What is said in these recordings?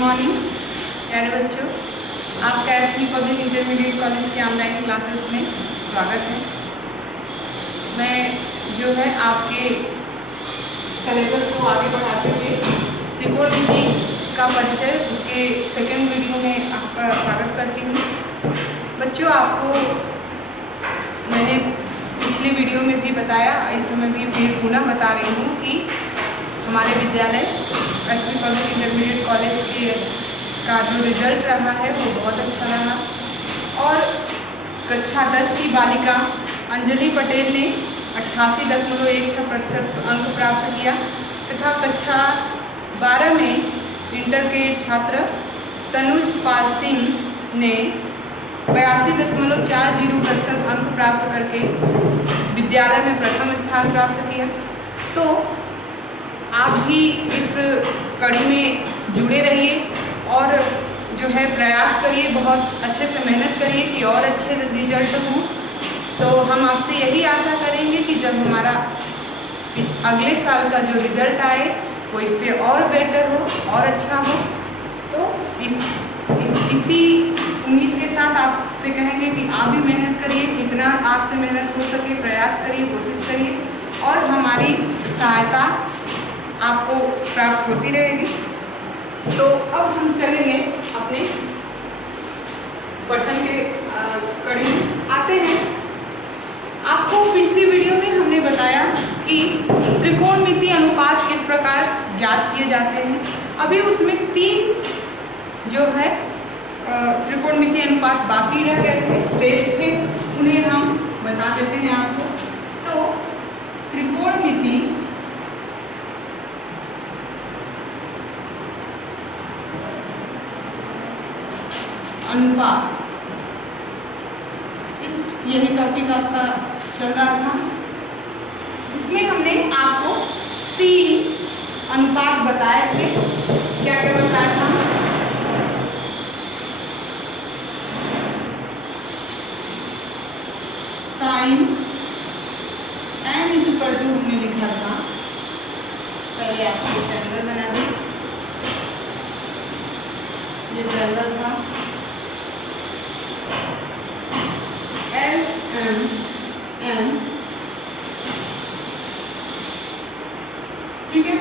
Morning प्यारे बच्चों, आपका एसवी पब्लिक इंटरमीडिएट कॉलेज के ऑनलाइन क्लासेस में स्वागत है। मैं जो है आपके सिलेबस को आगे बढ़ाते हुए त्रिकोणमिति का परिचय उसके सेकेंड वीडियो में आपका स्वागत करती हूँ। बच्चों, आपको मैंने पिछली वीडियो में भी बताया, इस समय भी फिर पुनः बता रही हूँ कि हमारे विद्यालय एसवी पब्लिक इंटरमीडिएट कॉलेज के का जो रिजल्ट रहा है वो बहुत अच्छा रहा और कक्षा 10 की बालिका अंजलि पटेल ने 88.16% अंक प्राप्त किया तथा कक्षा 12 में इंटर के छात्र तनुज पाल सिंह ने 82.40% अंक प्राप्त करके विद्यालय में प्रथम स्थान प्राप्त किया। तो आप भी इस कड़ी में जुड़े रहिए और जो है प्रयास करिए, बहुत अच्छे से मेहनत करिए कि और अच्छे रिजल्ट हों। तो हम आपसे यही आशा करेंगे कि जब हमारा अगले साल का जो रिजल्ट आए वो इससे और बेटर हो और अच्छा हो। तो इसी उम्मीद के साथ आपसे कहेंगे कि आप भी मेहनत करिए, जितना आपसे मेहनत हो सके प्रयास करिए, कोशिश करिए और हमारी सहायता आपको प्राप्त होती रहेगी। तो अब हम चलेंगे अपने पठन के कड़ी में आते हैं। आपको पिछली वीडियो में हमने बताया कि त्रिकोणमिति अनुपात किस प्रकार ज्ञात किए जाते हैं। अभी उसमें 3 जो है त्रिकोणमिति अनुपात बाकी रह गए थे, शेष थे, उन्हें हम बता देते हैं आपको। तो त्रिकोणमिति अनुपात, यही टॉपिक आपका चल रहा था। इसमें हमने आपको 3 अनुपात बताए थे। क्या क्या बताया था? साइन n इक्वल टू हमने लिखा था, पहले आपको ट्रायंगल बना दें, ये ट्रायंगल था LMN, ठीक है।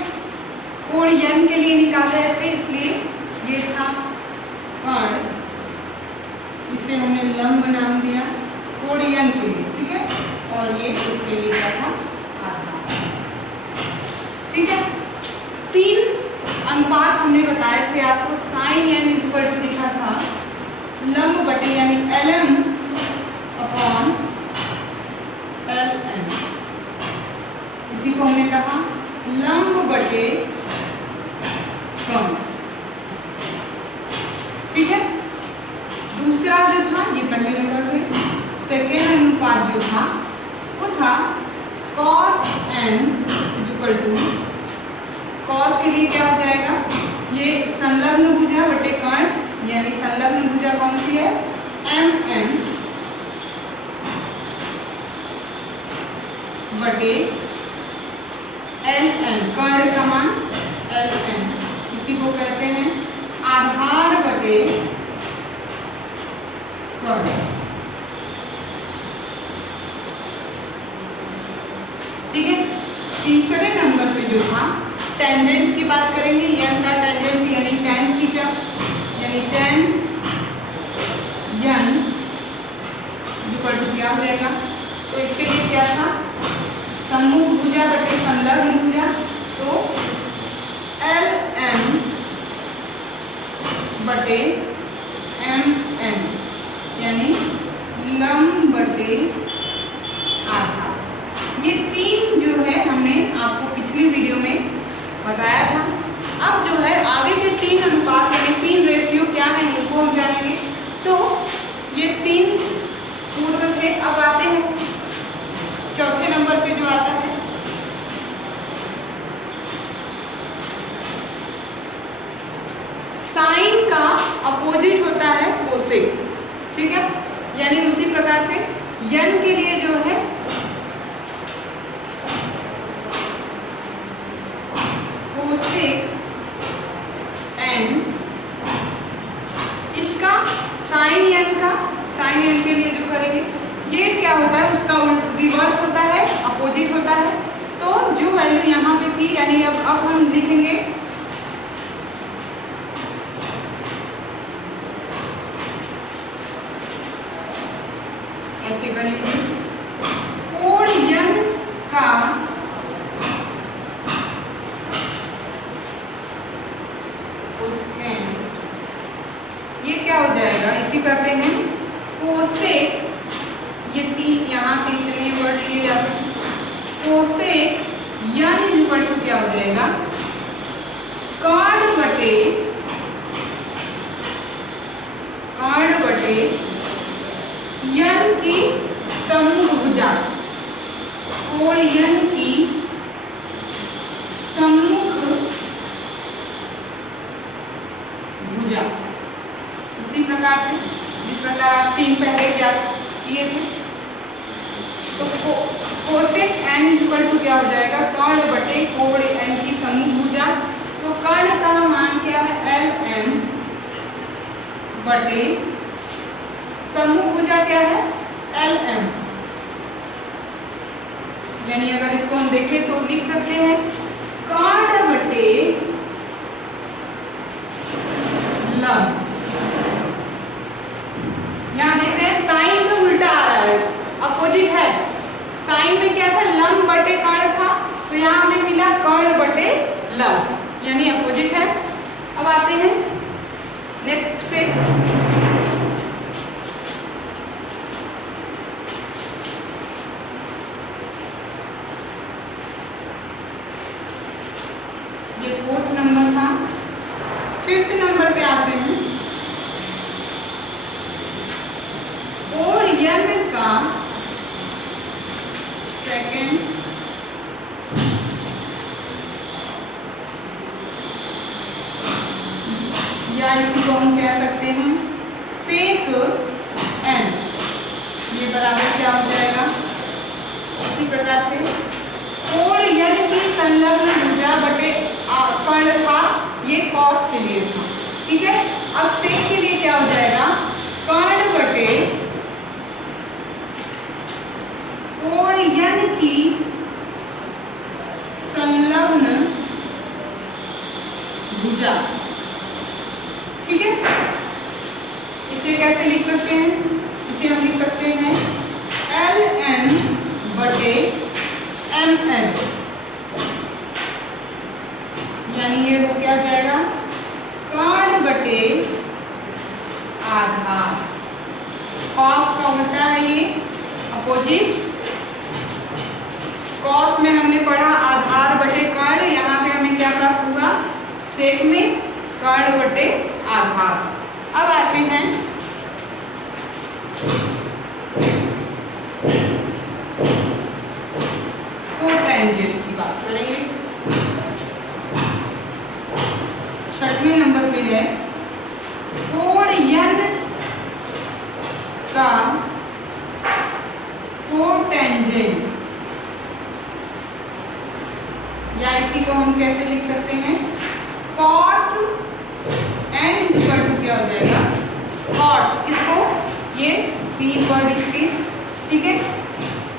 कोण n के लिए निकाले थे, इसलिए ये था कर्ण, इसे हमने लंब नाम दिया कोण n के लिए, ठीक है। और ये उसके लिए क्या था? आधार, ठीक है। 3 अनुपात हमने बताए थे आपको। साइन n इक्वल टू लिखा था लंब बटे यानी LM अपॉन LN, इसी को हमने कहा लंब बटे कर्ण, ठीक है। दूसरा जो था, ये पहले नंबर पे, सेकेंड अनुपात जो था वो था cos n equal to, cos के लिए क्या हो जाएगा? ये संलग्न भुजा बटे कर्ण, यानी संलग्न भुजा कौन सी है? MN बटे LN, कर्ण का मान LN, इसी को कहते हैं आधार बटे कर्ण, ठीक है। तीसरे नंबर पे जो था टेंजेंट की बात करेंगे, n का टेंजेंट यानी tan थीटा, यानी tan n इक्वल टू क्या हो जाएगा? तो इसके लिए क्या था? सम्मुख भुजा बटे संलग्न भुजा, तो LN बटे MN यानी लंब बटे आधार। ये 3 जो है हमने आपको पिछली वीडियो में बताया था। अब जो है आगे के 3 अनुपात यानी 3 रेशियो क्या है इनको हम जानेंगे। तो ये 3 पूर्व थे। अब आते हैं चौथे नंबर पे जो आता है साइन का अपोजिट होता है कोसेक, ठीक है। यानी उसी प्रकार से n के लिए जो है कोसेक n साइन एन का, साइन एन के लिए जो करेंगे ये क्या होता है, उसका रिवर्स होता है, अपोजिट होता है। तो जो वैल्यू यहाँ पे थी, यानी अब हम लिखेंगे ऐसे करेंगे, कोण एन का ये क्या हो जाएगा, इसी करते हैं कोसेक, ये तीन यहाँ से इतने वर्ड लिए जाते हैं, कोसेक यन इक्वल टू क्या हो जाएगा, कर्ण बटे यन की समूह भुजा, कोण यन की सम्मुख भुजा। उसी प्रकार से जिस प्रकार आप 3 पहले क्या किए थे, तो कोसेक एन इक्वल टू क्या हो जाएगा, कर्ण बटे कोण एन की समूह भुजा। तो कर्ण का मान क्या है, एल एम बटे समूह भुजा क्या है, एल एम। यानी अगर इसको हम देखें तो लिख सकते हैं कर्ण बटे लंब। यहाँ देख रहे हैं साइन का उल्टा आ रहा है, अपोजिट है। साइन में क्या था, लंब बटे कर्ण था, तो यहाँ हमें मिला कर्ण बटे लंब, यानी अपोजिट है। अब आते हैं नेक्स्ट पे, ये 4th नंबर था। 5th नंबर पे आते हैं, कोण यन का सेकेंड या इसी को हम कह सकते हैं सेक एन, ये बराबर क्या हो जाएगा, इसी प्रकार से कोण यन की संलग्न भुजा बटे कर्ण था, ये कॉस के लिए था, ठीक है। अब सेक के लिए क्या हो जाएगा, कर्ण बटे कोण यन की संलग्न भुजा, ठीक है। इसे कैसे लिख सकते हैं, इसे हम लिख सकते हैं एल एन बटे एम एन, यानी ये वो क्या हो जाएगा, कर्ण बटे आधार। कॉस का उल्टा है ये, अपोजिट। कॉस में हमने पढ़ा आधार बटे कर्ण, यहाँ पे हमें क्या प्राप्त हुआ, सेक में कर्ण बटे आधार। अब आते हैं कोटेंजेंट की बात करेंगे। 6वें नंबर पे है कोण यन का कोटेंजेंट, या इसी को हम कैसे लिख सकते हैं, कॉट एन इक्वल टू क्या हो जाएगा, कॉट। इसको ये 3 वर्ड इसके, ठीक है।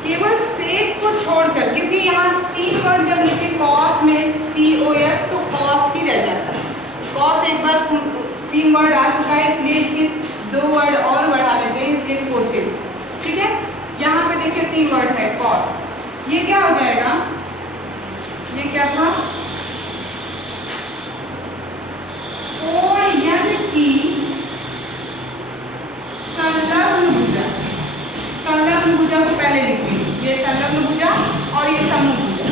केवल सेक को छोड़कर, क्योंकि यहाँ 3 वर्ड जब लिखे कॉस में COS, तो कॉस ही रह जाता है। कॉस एक बार 3 वर्ड आ चुका है, इसलिए इसके 2 वर्ड और बढ़ा लेते हैं, इसलिए कोसेक, ठीक है। यहाँ पे देखिए 3 वर्ड है कॉट, ये क्या हो जाएगा, ये क्या था, कोण यन की संलग्न भुजा। संलग्न भुजा को पहले लिखेंगे, ये संलग्न भुजा और ये समूह भुजा।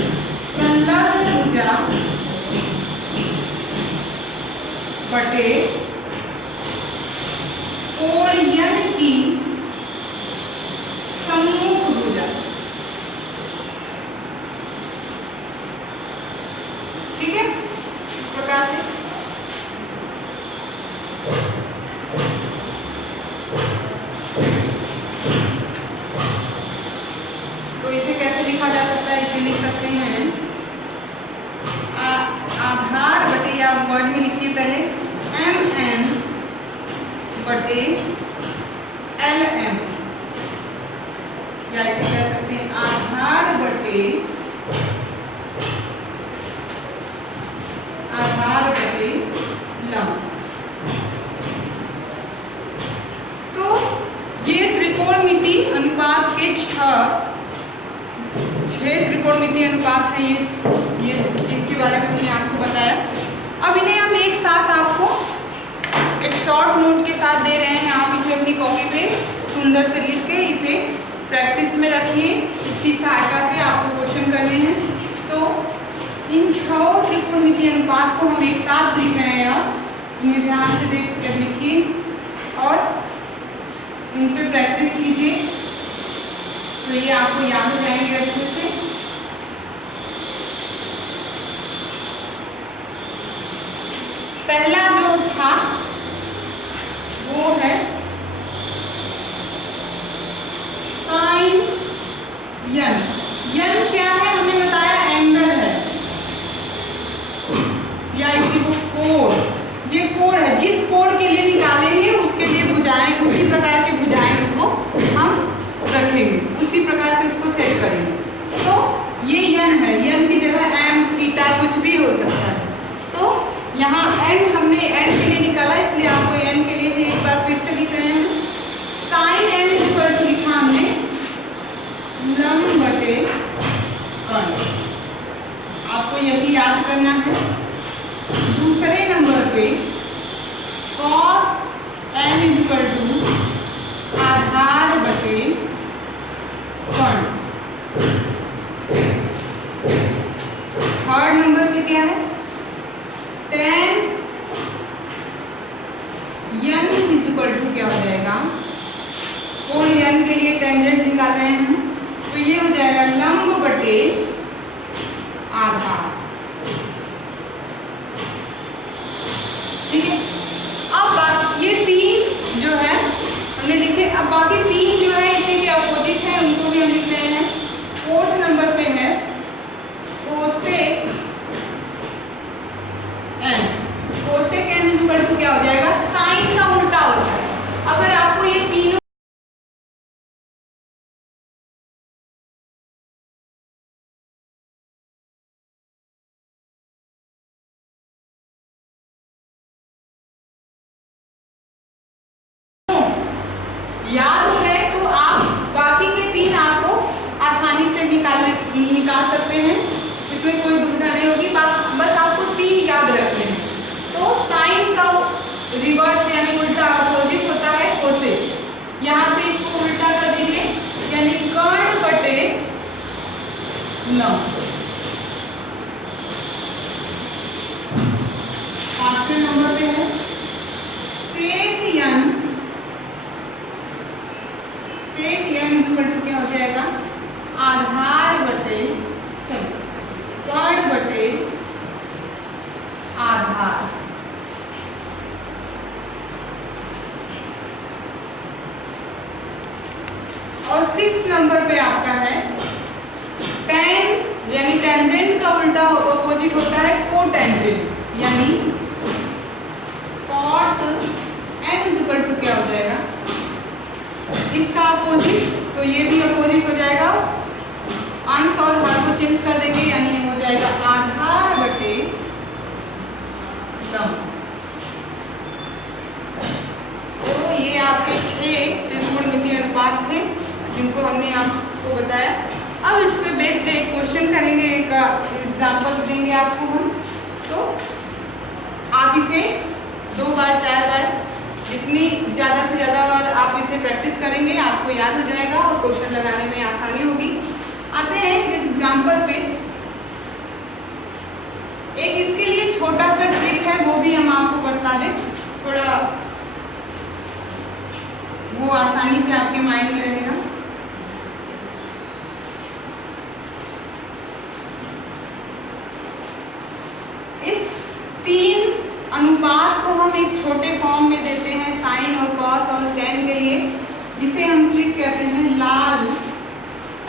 संलग्न भुजा बटे कोण यन की सम्मुख भुजा, ठीक है। इस प्रकार से तो इसे कैसे लिखा जा सकता है, इसे लिख सकते हैं आधार बटे, या वर्ड में लिखिए पहले, एम एन बटे LM, या इसे कह सकते हैं आधार बटे लंब। तो ये त्रिकोणमिति अनुपात के छह त्रिकोणमिति अनुपात है ये जिनके बारे में हमने आपको बताया। अब इन्हें हम एक साथ आपको एक शॉर्ट नोट के साथ दे रहे हैं। आप इसे अपनी कॉपी पे सुंदर से लिख के इसे प्रैक्टिस में रखिए। इसकी सहायता से आपको क्वेश्चन करने हैं। तो इन 6 त्रिकोणमिति अनुपात को हम एक साथ लिख रहे हैं। अब इन्हें ध्यान से देख कर लिखिए और इन पे प्रैक्टिस कीजिए, तो ये आपको याद हो जाएंगे अच्छे से। पहला जो था वो है साइन यन। यन क्या है हमने बताया, एंगल है या इसी को कोण। ये कोण है, जिस कोण के लिए निकालेंगे उसके लिए भुजाएं, उसी प्रकार की भुजाएं उसको हम रखेंगे, उसी प्रकार से उसको सेट करेंगे। तो ये यन है, यन की जगह एम थीटा कुछ भी हो सकता है। तो यहाँ एन हमने एन के लिए निकाला, इसलिए आपको एन के लिए एक बार फिर से लिख रहे हैं। साइन एन इक्वल टू लिखा हमने लंब बटे कर्ण। आपको यही याद करना है। दूसरे नंबर पे कॉस एन इक्वल टू आधार बटे कर्ण। थर्ड नंबर पे क्या है, tan n इक्वल टू क्या हो जाएगा, कोण n के लिए टेंजेंट निकाल रहे हैं, तो ये हो जाएगा लंब बटे आधार। ठीक है। अब ये 3 जो है हमने लिखे। अब बाकी 3 जो है इसी के अपोजिट है, उनको भी हम लिख रहे हैं। फोर्थ नंबर पे है cosec n। Cosec n equal to क्या हो जाएगा, साइन का उल्टा होता है। अगर आपको ये तीनों याद हो गए तो आप बाकी के 3 आपको आसानी से निकाल सकते हैं, इसमें कोई दुविधा नहीं होगी। बस आपको 3 याद रखने हैं। तो साइन का रिवर्स यानी उल्टा अपोजिट होता है कोसेक। यहाँ पे इसको उल्टा कर दीजिए, यानी कर्ण बटे लंब। 5वें नंबर पे है sec n। Sec n equal to क्या हो जाएगा, आधार बटे कर्ण बटे आधार। और 6 नंबर पे आपका है tan यानी टेंजेंट का उल्टा अपोजिट होता है कोटेंजेंट, यानी cot n इक्वल टू क्या हो जाएगा, इसका अपोजिट। तो ये भी अपोजिट हो जाएगा, अंश और हर को चेंज कर देंगे, यानी ये हो जाएगा आधार बटे लंब। तो ये आपके 6 त्रिकोणमितीय अनुपात थे जिनको हमने आपको बताया। अब इस पे बेस्ड एक क्वेश्चन करेंगे, एक एग्जांपल देंगे आपको हम। तो आप इसे 2 बार 4 बार जितनी ज़्यादा से ज़्यादा बार आप इसे प्रैक्टिस करेंगे आपको याद हो जाएगा और क्वेश्चन लगाने में आसानी होगी। आते हैं एग्जांपल पे। एक इसके लिए छोटा सा ट्रिक है, वो भी हम आपको बता दें, थोड़ा वो आसानी से आपके माइंड में रहेगा। इस 3 अनुपात को हम एक छोटे फॉर्म में देते हैं, साइन और कॉस और tan के लिए, जिसे हम ट्रिक कहते हैं लाल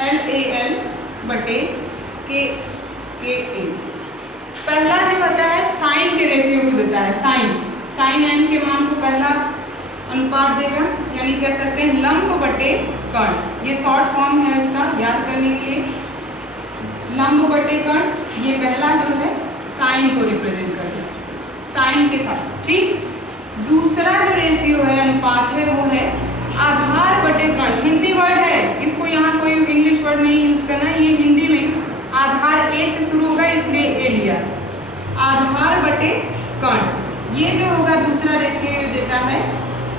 LAL बटे KA। पहला जो होता है साइन के रेशियो को देता है, साइन n के मान को पहला अनुपात देगा, यानी कह सकते हैं लंब बटे कर्ण। ये शॉर्ट फॉर्म है उसका, याद करने के लिए लंब बटे कर्ण। ये पहला जो है साइन को रिप्रेजेंट करता है, साइन के साथ, ठीक। दूसरा जो रेशियो है, अनुपात है, वो है आधार बटे कर्ण। हिंदी वर्ड है, इसको यहाँ कोई इंग्लिश वर्ड नहीं यूज करना है, ये हिंदी में आधार ए से शुरू होगा इसलिए ए लिया। आधार बटे कर्ण, ये जो होगा दूसरा रेशियो देता है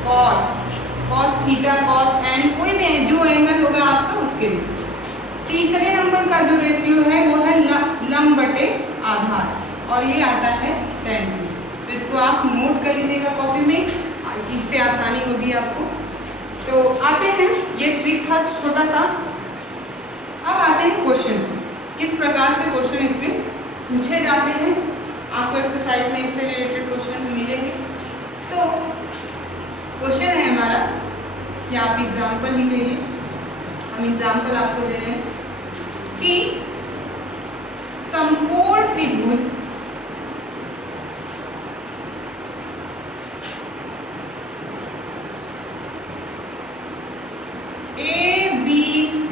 cos, cos theta, cos n, कोई भी जो एंगल होगा आपका उसके लिए। तीसरे नंबर का जो रेशियो है वो है लंब बटे आधार, और ये आता है tan। तो इसको आप नोट कर लीजिएगा कॉपी में, इससे आसानी होगी आपको। तो आते हैं, ये ट्रिक था छोटा सा। अब आते हैं क्वेश्चन, किस प्रकार से क्वेश्चन इसमें पूछे जाते हैं। आपको एक्सरसाइज में इससे रिलेटेड क्वेश्चन मिलेंगे। तो क्वेश्चन है हमारा, या आप एग्जाम्पल ही कहिए, हम एग्जाम्पल आपको दे रहे हैं कि समकोण त्रिभुज ABC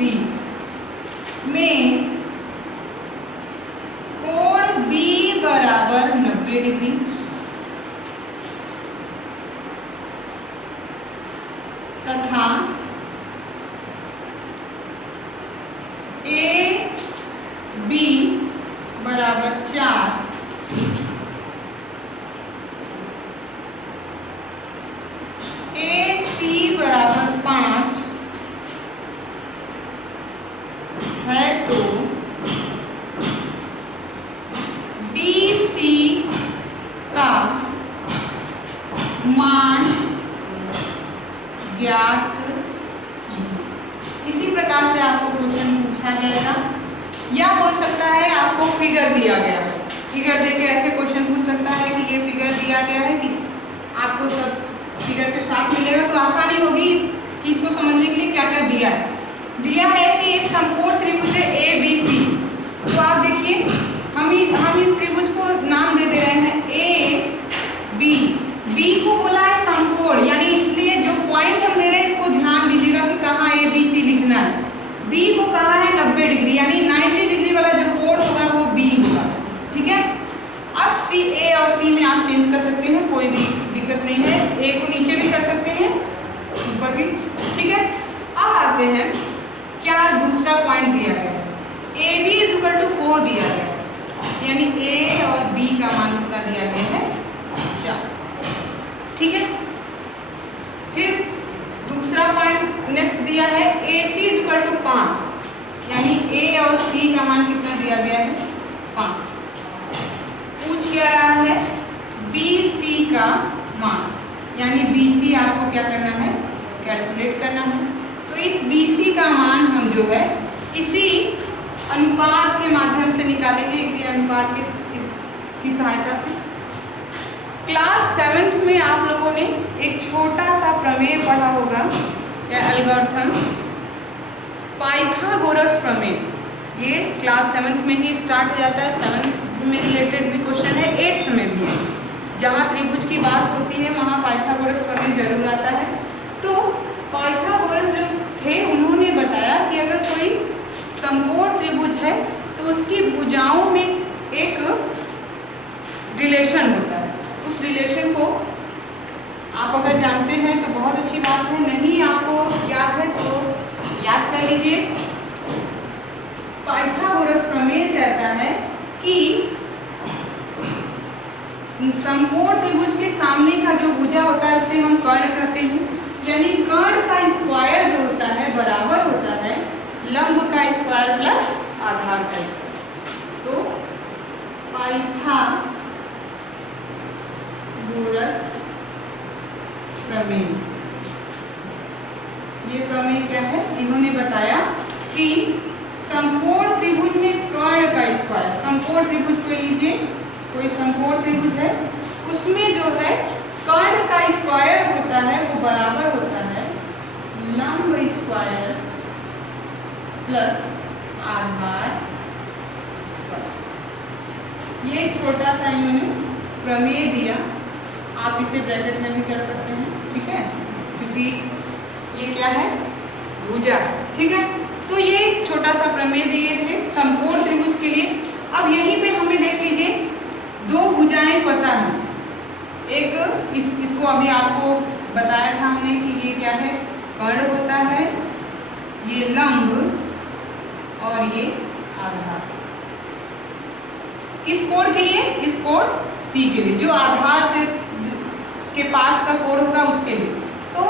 में कोण B बराबर 90 डिग्री तथा AB बराबर 4, AC बराबर 5 है, तो BC का मान ज्ञात कीजिए। इसी प्रकार से आपको क्वेश्चन पूछा जाएगा, या हो सकता है आपको फिगर दिया गया है, फिगर देके ऐसे क्वेश्चन पूछ सकता है कि ये फिगर दिया गया है, कि आपको सब फिगर के साथ मिलेगा तो आसानी होगी इस चीज को समझने के लिए क्या क्या दिया है। दिया है कि एक समकोण त्रिभुज है ABC, तो आप देखिए हम इस त्रिभुज को नाम दे दे रहे हैं AB। B को बोला है समकोण, यानी इसलिए जो पॉइंट हम दे रहे हैं इसको ध्यान दीजिएगा कि कहाँ ABC लिखना है। B को कहा है 90 डिग्री, यानी 90 डिग्री वाला जो कोण होगा वो B होगा, ठीक है। अब C, A और C में आप चेंज कर सकते हैं, कोई भी दिक्कत नहीं है। A को नीचे भी कर सकते हैं, ऊपर भी, ठीक है। अब आते हैं, क्या दूसरा पॉइंट दिया गया है, AB = 4 दिया गया है, यानी A और B का मान कितना दिया गया है, 4, ठीक है। फिर दूसरा पॉइंट नेक्स्ट दिया है AC = 5, यानी A और C का मान कितना दिया गया है, 5। पूछ क्या रहा है, BC का मान, यानी BC आपको क्या करना है, कैलकुलेट करना है। तो इस BC का मान हम जो है इसी अनुपात के माध्यम से निकालेंगे, इसी अनुपात की सहायता से। क्लास 7th में आप लोगों ने एक छोटा सा प्रमेय पढ़ा होगा, या एल्गोरिथम, पाइथागोरस प्रमेय। ये क्लास 7th में ही स्टार्ट हो जाता है, 7th में रिलेटेड भी क्वेश्चन है, 8th में भी है। जहाँ त्रिभुज की बात होती है वहाँ पाइथागोरस प्रमेय जरूर आता है। तो पाइथागोरस जो थे उन्होंने बताया कि अगर कोई समकोण त्रिभुज है तो उसकी भुजाओं में एक रिलेशन होता है। उस रिलेशन को आप अगर जानते हैं तो बहुत अच्छी बात है, नहीं आपको याद है तो याद कर लीजिए। पाइथागोरस प्रमेय कहता है कि समकोण त्रिभुज के सामने का जो भुजा होता है उसे हम कर्ण कहते हैं, यानी कर्ण का स्क्वायर जो होता है बराबर होता है लंब का स्क्वायर प्लस आधार का स्क्वायर। तो पाइथागोरस प्रमेय, ये प्रमेय क्या है, इन्होंने बताया कि समकोण त्रिभुज में कर्ण का स्क्वायर, समकोण त्रिभुज को लीजिए, कोई समकोण त्रिभुज है उसमें जो है कर्ण का स्क्वायर होता है वो बराबर होता है लंब स्क्वायर प्लस आधार स्क्वायर। ये छोटा सा इन्होंने प्रमेय दिया, आप इसे ब्रैकेट में भी कर सकते हैं, ठीक है। क्योंकि ये क्या है, भुजा, ठीक है। तो ये छोटा सा प्रमेय दिए थे समकोण त्रिभुज के लिए। अब यहीं पे हमें देख लीजिए दो भुजाएं पता है। एक इसको अभी आपको बताया था हमने कि ये क्या है, कर्ण होता है, ये लंब और ये आधार। किस कोण के लिए, इस कोण सी के लिए, जो आधार से के पास का कोण होगा उसके लिए। तो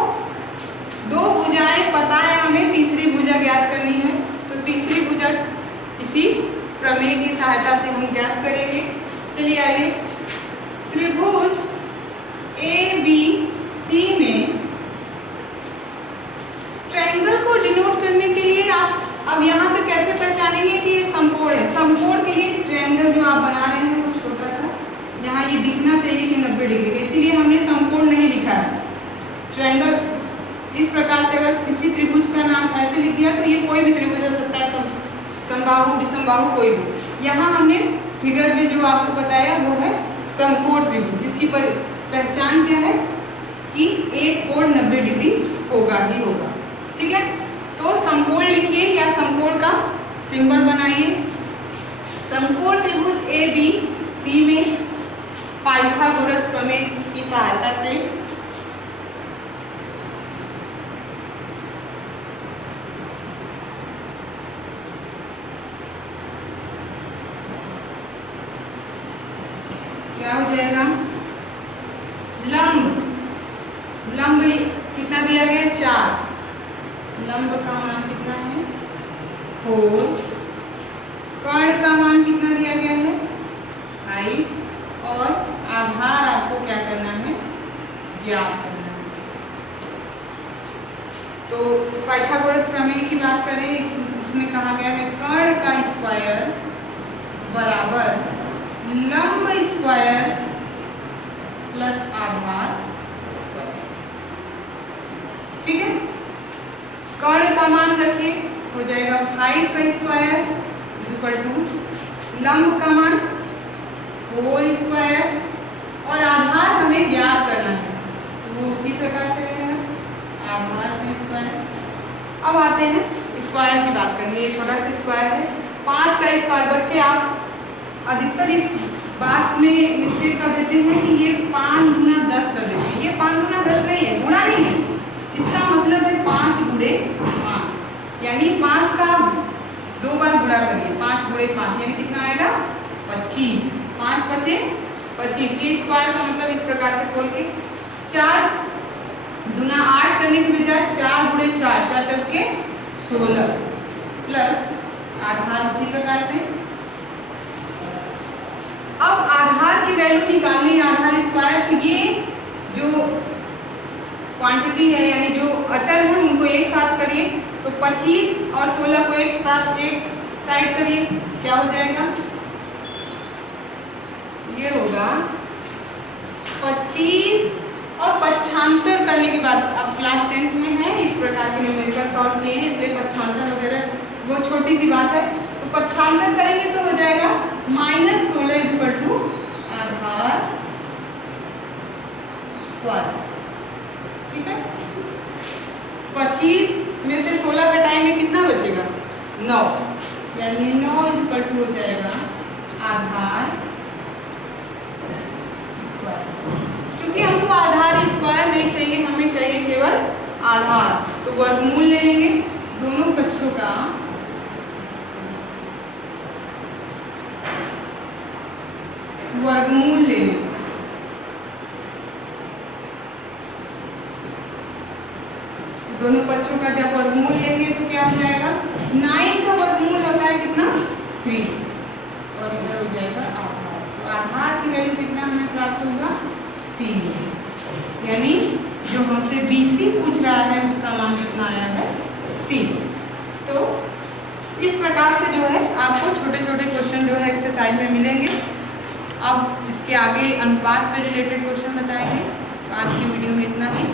दो भुजाएं पता है हमें, तीसरी भुजा ज्ञात करनी है। तो तीसरी भुजा इसी प्रमेय की सहायता से हम ज्ञात करेंगे। चलिए आइए, त्रिभुज ABC में ट्रायंगल को डिनोट करने के लिए आप अब यहाँ पे कैसे पहचानेंगे कि ये समकोण है। समकोण के लिए ट्रायंगल जो आप बना रहे हैं वो छोटा सा, यहाँ ये दिखना चाहिए कि 90 डिग्री का, इसीलिए हमने समकोण नहीं लिखा है। ट्रायंगल इस प्रकार से अगर किसी त्रिभुज का नाम ऐसे लिख दिया तो ये कोई भी त्रिभुज हो सकता है, समबाहु विषमबाहु कोई भी। यहाँ हमने फिगर में जो आपको बताया वो है समकोण त्रिभुज। इसकी पहचान क्या है कि एक कोण 90 डिग्री होगा ही होगा, ठीक है। तो समकोण लिखिए या समकोण का सिंबल बनाइए। समकोण त्रिभुज ABC में पाइथागोरस प्रमेय की सहायता से क्या हो जाएगा, लंब कितना दिया गया है, 4, लंब का मान कितना है 4, कर्ण का मान कितना दिया गया है 5, और आधार आपको क्या करना है, ज्ञात करना है। तो पाइथागोरस प्रमेय की बात करें, इसमें कहा गया है कर्ण का स्क्वायर बराबर लंब स्क्वायर प्लस आधार स्क्वायर, ठीक है। कर्ण का मान रखिए, हो जाएगा 5 का स्क्वायर इज इक्वल टू लंब का मान 4 स्क्वायर, और आधार हमें ज्ञात करना है तो वो उसी प्रकार से रहेगा आधार का स्क्वायर। अब आते हैं स्क्वायर की बात करनी है, छोटा सा स्क्वायर है 5 का स्क्वायर। बच्चे आप अधिकतर इस बात में मिस्टेक कर देते हैं कि ये 5 गुना 10 कर देते हैं। ये 5 गुना 10 नहीं है, गुणा नहीं है, इसका मतलब है 5 गुणे 5, यानी 5 का 2 बार गुणा करिए, 5 गुणे 5 यानी कितना आएगा 25, 5 बचे 25। ये स्क्वायर का मतलब इस प्रकार से खोल के 4 गुना 8 करने के बजाय 4 गुणे 4, 4 चौके 16 प्लस आधार उसी प्रकार से। अब आधार की वैल्यू निकालनी है, आधार स्क्वायर। तो ये जो क्वांटिटी है यानी जो अचर है उनको एक साथ करिए, तो 25 और 16 को एक साथ एक साइड करिए, क्या हो जाएगा, ये होगा 25 और पक्षांतर करने के बाद, अब क्लास 10th में है इस प्रकार के न्यूमेरिकल सॉल्व किए हैं इसलिए पक्षांतर वगैरह वो छोटी सी बात है। तो पक्षांतर करेंगे तो हो जाएगा -16 इज इक्वल टू आधार स्क्वायर, ठीक है। 25 में से 16 घटाएंगे कितना बचेगा 9, यानी 9 इज इक्वल टू हो जाएगा आधार स्क्वायर। क्योंकि हमको आधार स्क्वायर नहीं चाहिए, हमें चाहिए केवल आधार, तो वर्गमूल ले लेंगे दोनों पक्षों का, वर्गमूल ले लेंगे। दोनों पक्षों का जब वर्गमूल लेंगे तो क्या हो जाएगा, 9 का वर्गमूल होता है कितना 3, और इधर हो जाएगा आधार। तो आधार की वैल्यू कितना हमें प्राप्त होगा 3, यानी जो हमसे BC पूछ रहा है उसका मान कितना आया है 3। तो इस प्रकार से जो है आपको छोटे छोटे क्वेश्चन जो है एक्सरसाइज में मिलेंगे। अब इसके आगे अनुपात पे रिलेटेड क्वेश्चन बताएंगे। आज की वीडियो में इतना ही।